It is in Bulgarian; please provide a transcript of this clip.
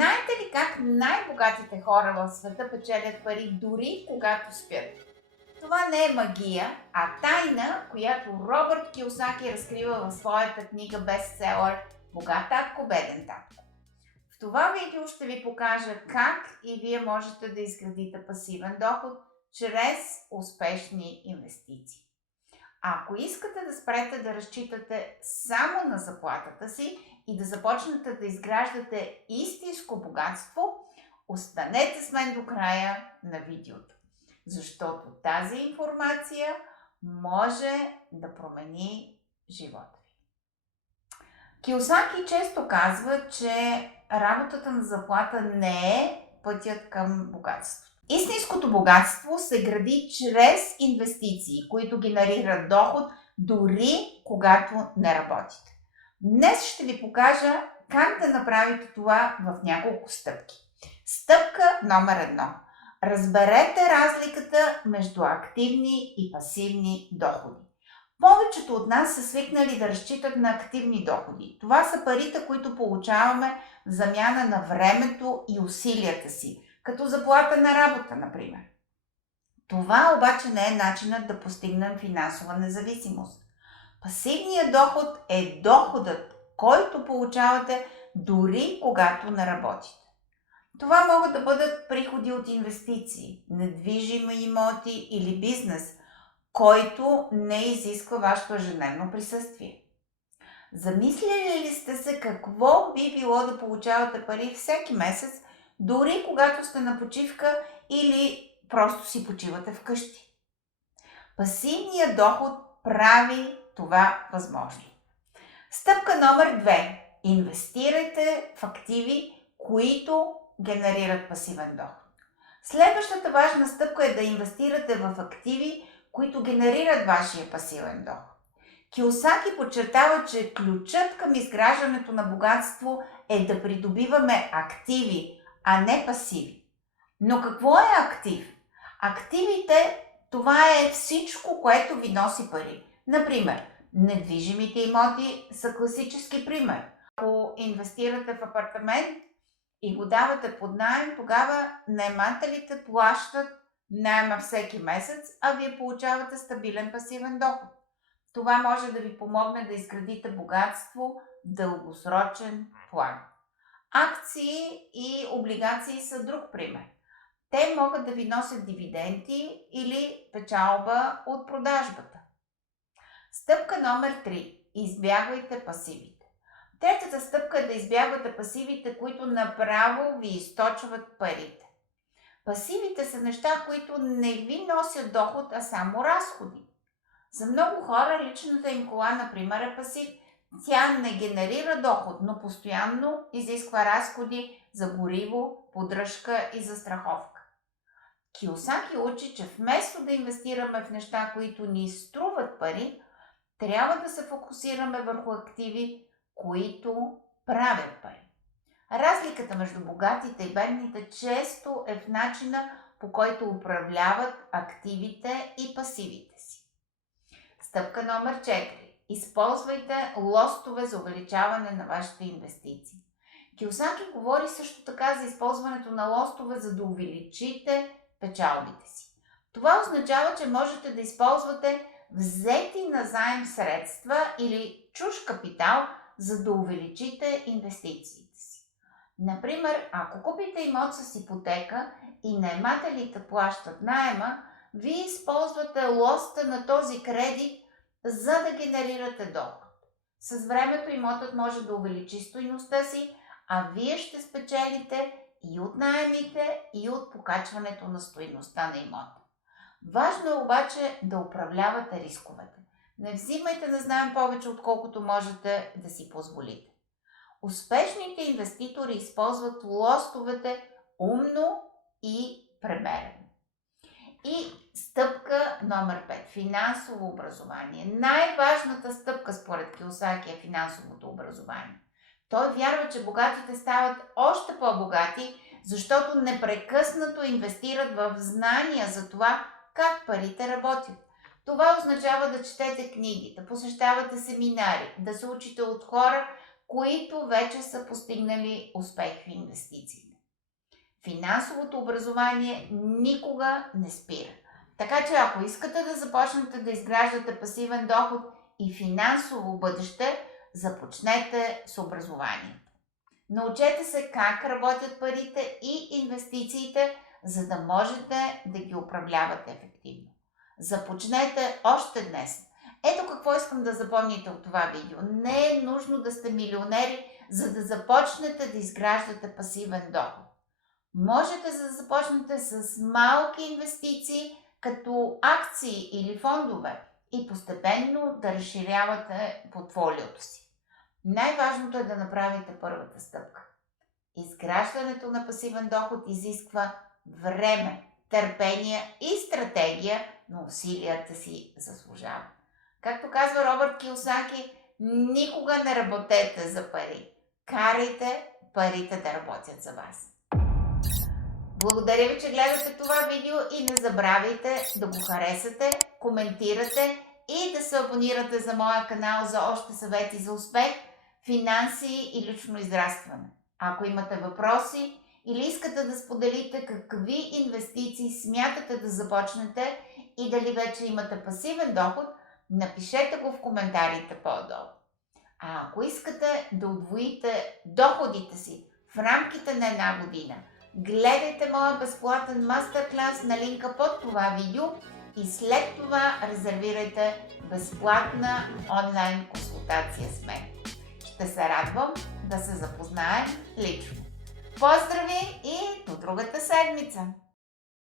Знаете ли как най-богатите хора в света печелят пари дори когато спят? Това не е магия, а тайна, която Робърт Кийосаки разкрива в своята книга бестселър "Богат татко, беден татко". В това видео ще ви покажа как и вие можете да изградите пасивен доход чрез успешни инвестиции. Ако искате да спрете да разчитате само на заплатата си и да започнете да изграждате истинско богатство, останете с мен до края на видеото, защото тази информация може да промени живота ви. Кийосаки често казва, че работата на заплата не е пътят към богатство. Истинското богатство се гради чрез инвестиции, които генерират доход дори когато не работите. Днес ще ви покажа как да направите това в няколко стъпки. Стъпка номер 1. Разберете разликата между активни и пасивни доходи. Повечето от нас са свикнали да разчитат на активни доходи. Това са парите, които получаваме в замяна на времето и усилията си, като заплата на работа, например. Това обаче не е начинът да постигнем финансова независимост. Пасивният доход е доходът, който получавате дори когато не работите. Това могат да бъдат приходи от инвестиции, недвижими имоти или бизнес, който не изисква вашето ежедневно присъствие. Замисляли ли сте се какво би било да получавате пари всеки месец, дори когато сте на почивка или просто си почивате вкъщи? Пасивният доход прави това възможно. Стъпка номер 2. Инвестирайте в активи, които генерират пасивен доход. Следващата важна стъпка е да инвестирате в активи, които генерират вашия пасивен доход. Кийосаки подчертава, че ключът към изграждането на богатство е да придобиваме активи, а не пасиви. Но какво е актив? Активите, това е всичко, което ви носи пари. Например, недвижимите имоти са класически пример. Ако инвестирате в апартамент и го давате под наем, тогава наемателите плащат наема всеки месец, а вие получавате стабилен пасивен доход. Това може да ви помогне да изградите богатство в дългосрочен план. Акции и облигации са друг пример. Те могат да ви носят дивиденти или печалба от продажбата. Стъпка номер 3. Избягвайте пасивите. Третата стъпка е да избягвате пасивите, които направо ви източват парите. Пасивите са неща, които не ви носят доход, а само разходи. За много хора личната им кола, например, е пасив. Тя не генерира доход, но постоянно изисква разходи за гориво, поддръжка и застраховка. Кийосаки учи, че вместо да инвестираме в неща, които ни струват пари, трябва да се фокусираме върху активи, които правят пари. Разликата между богатите и бедните често е в начина, по който управляват активите и пасивите си. Стъпка номер 4. Използвайте лостове за увеличаване на вашите инвестиции. Кийосаки говори също така за използването на лостове, за да увеличите печалбите си. Това означава, че можете да използвате взети назаем средства или чужд капитал, за да увеличите инвестициите си. Например, ако купите имот с ипотека и наемателите плащат наема, вие използвате лоста на този кредит, за да генерирате доход. С времето имотът може да увеличи стойността си, а вие ще спечелите и от наемите, и от покачването на стойността на имота. Важно е обаче да управлявате рисковете. Не взимайте назаем повече, отколкото можете да си позволите. Успешните инвеститори използват лостовете умно и премерено. И стъпка номер 5. Финансово образование. Най-важната стъпка според Кийосаки е финансовото образование. Той вярва, че богатите стават още по-богати, защото непрекъснато инвестират в знания за това как парите работят. Това означава да четете книги, да посещавате семинари, да се учите от хора, които вече са постигнали успех в инвестициите. Финансовото образование никога не спира. Така че ако искате да започнете да изграждате пасивен доход и финансово бъдеще, започнете с образованието. Научете се как работят парите и инвестициите, за да можете да ги управлявате ефективно. Започнете още днес. Ето какво искам да запомните от това видео. Не е нужно да сте милионери, за да започнете да изграждате пасивен доход. Можете да започнете с малки инвестиции, като акции или фондове, и постепенно да разширявате портфолиото си. Най-важното е да направите първата стъпка. Изграждането на пасивен доход изисква време, търпение и стратегия, но усилията си заслужават. Както казва Робърт Кийосаки, никога не работете за пари. Карайте парите да работят за вас. Благодаря ви, че гледате това видео и не забравяйте да го харесате, коментирате и да се абонирате за моя канал за още съвети за успех, финанси и лично израстване. Ако имате въпроси или искате да споделите какви инвестиции смятате да започнете и дали вече имате пасивен доход, напишете го в коментарите по-долу. А ако искате да удвоите доходите си в рамките на една година, гледайте моя безплатен мастер-клас на линка под това видео и след това резервирайте безплатна онлайн консултация с мен. Ще се радвам да се запознаем лично. Поздрави и до другата седмица!